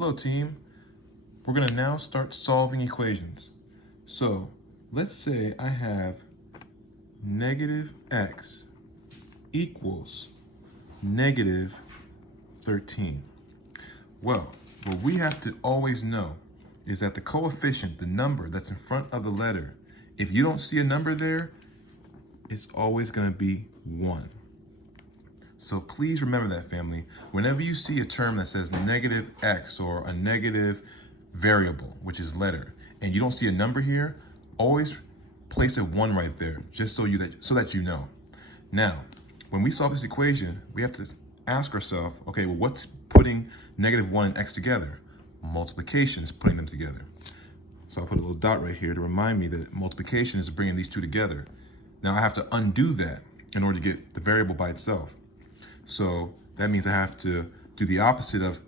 Hello team. We're gonna now start solving equations. So let's say I have negative x equals negative 13. Well, what we have to always know is that the coefficient, the number that's in front of the letter, if you don't see a number there, it's always gonna be 1. So please remember that, family. Whenever you see a term that says negative x or a negative variable, which is letter, and you don't see a number here, always place a 1 right there, just so that you know. Now, when we solve this equation, we have to ask ourselves, okay, well, what's putting negative 1 and x together? Multiplication is putting them together. So I'll put a little dot right here to remind me that multiplication is bringing these two together. Now I have to undo that in order to get the variable by itself. So that means I have to do the opposite of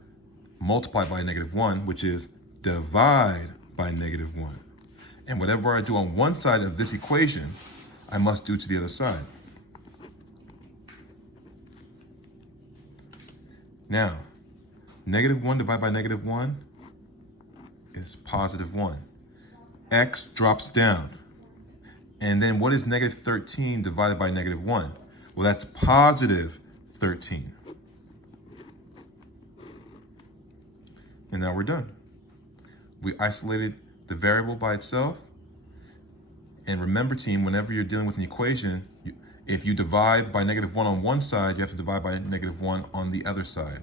multiply by negative 1, which is divide by negative 1. And whatever I do on one side of this equation, I must do to the other side. Now, negative 1 divided by negative 1 is positive 1. X drops down. And then what is negative 13 divided by negative 1? Well, that's positive 13. And now we're done. We isolated the variable by itself. And remember, team, whenever you're dealing with an equation, if you divide by negative 1 on one side, you have to divide by negative 1 on the other side.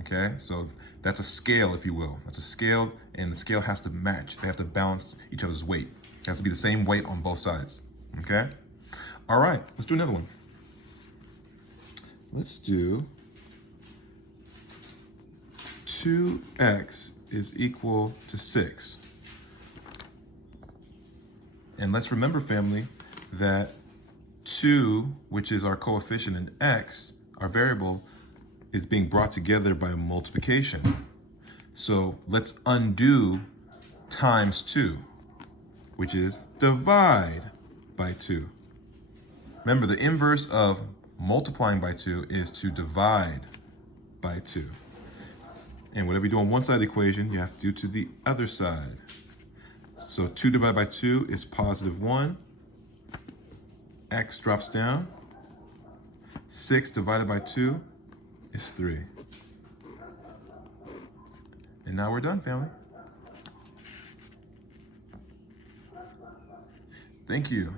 Okay, so that's a scale, if you will. That's a scale, and the scale has to match. They have to balance each other's weight. It has to be the same weight on both sides. Okay? All right, let's do another one. Let's do 2x is equal to 6. And let's remember, family, that 2, which is our coefficient, and x, our variable, is being brought together by multiplication. So let's undo times 2, which is divide by 2. Remember, the inverse of multiplying by 2 is to divide by 2. And whatever you do on one side of the equation, you have to do to the other side. So 2 divided by 2 is positive 1. X drops down. 6 divided by 2 is 3. And now we're done, family. Thank you.